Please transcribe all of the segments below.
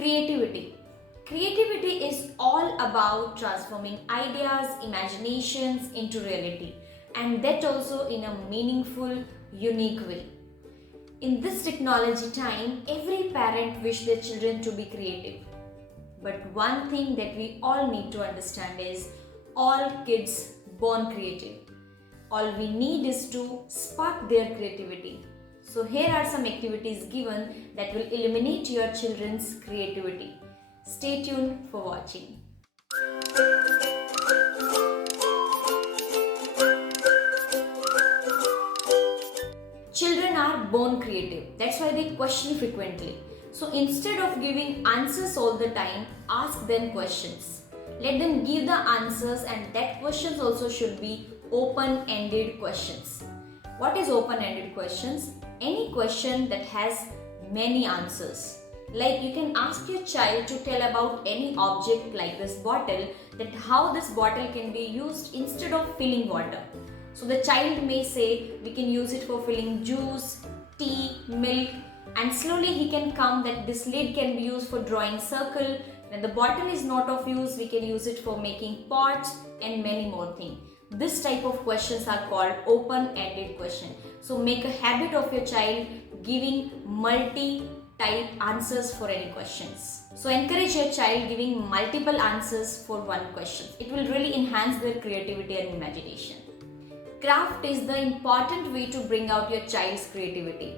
Creativity. Creativity is all about transforming ideas, imaginations into reality, and that also in a meaningful, unique way. In this technology time, every parent wish their children to be creative. But one thing that we all need to understand is all kids born creative. All we need is to spark their creativity. So here are some activities given that will illuminate your children's creativity. Stay tuned for watching. Children are born creative. That's why they question frequently. So instead of giving answers all the time, ask them questions. Let them give the answers, and that questions also should be open-ended questions. What is open-ended questions? Any question that has many answers. Like you can ask your child to tell about any object like this bottle, that how this bottle can be used instead of filling water. So the child may say we can use it for filling juice, tea, milk, and slowly he can come that this lid can be used for drawing circle. When the bottle is not of use, we can use it for making pots and many more things. This type of questions are called open-ended question. So make a habit of your child giving multi-type answers for any questions. So encourage your child giving multiple answers for one question. It will really enhance their creativity and imagination. Craft is the important way to bring out your child's creativity.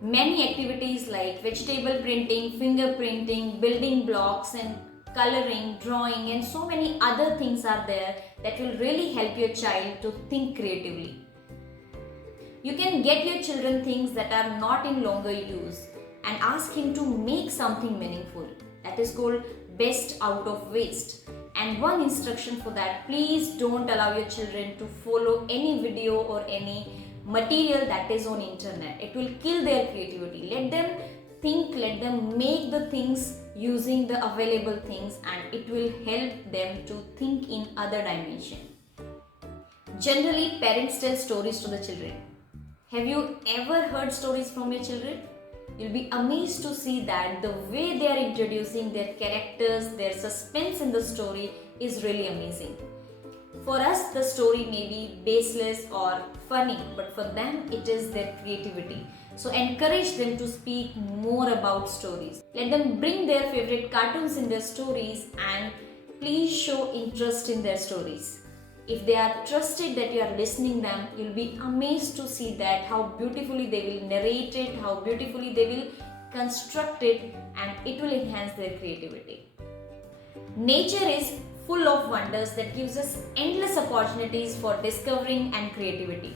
Many activities like vegetable printing, fingerprinting, building blocks and coloring, drawing and so many other things are there that will really help your child to think creatively. You can get your children things that are not in longer use and ask him to make something meaningful. That is called best out of waste. And one instruction for that, please don't allow your children to follow any video or any material that is on internet. It will kill their creativity. Let them think, let them make the things using the available things, and it will help them to think in other dimension. Generally, parents tell stories to the children. Have you ever heard stories from your children? You'll be amazed to see that the way they are introducing their characters, their suspense in the story is really amazing. For us, the story may be baseless or funny, but for them, it is their creativity. So encourage them to speak more about stories. Let them bring their favorite cartoons in their stories, and please show interest in their stories. If they are trusted that you are listening them, you'll be amazed to see that how beautifully they will narrate it, how beautifully they will construct it, and it will enhance their creativity. Nature is full of wonders that gives us endless opportunities for discovering and creativity.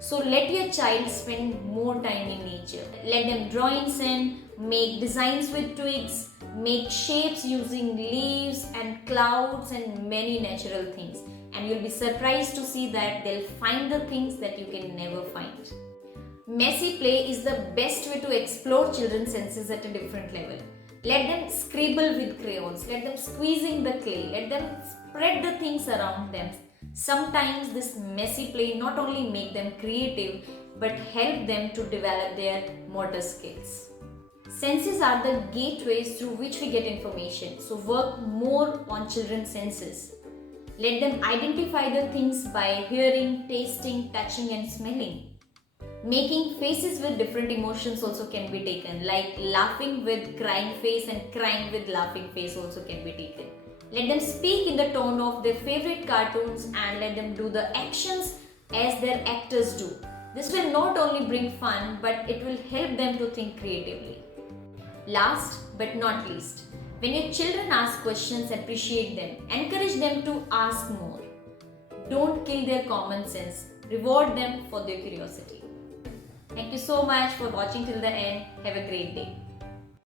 So let your child spend more time in nature. Let them draw in sand, make designs with twigs, make shapes using leaves and clouds and many natural things. And you'll be surprised to see that they'll find the things that you can never find. Messy play is the best way to explore children's senses at a different level. Let them scribble with crayons, let them squeeze in the clay, let them spread the things around them. Sometimes this messy play not only make them creative but help them to develop their motor skills. Senses are the gateways through which we get information, so work more on children's senses. Let them identify the things by hearing, tasting, touching and smelling. Making faces with different emotions also can be taken, like laughing with crying face and crying with laughing face also can be taken. Let them speak in the tone of their favorite cartoons and let them do the actions as their actors do. This will not only bring fun, but it will help them to think creatively. Last but not least, when your children ask questions, appreciate them. Encourage them to ask more. Don't kill their common sense. Reward them for their curiosity. Thank you so much for watching till the end. Have a great day.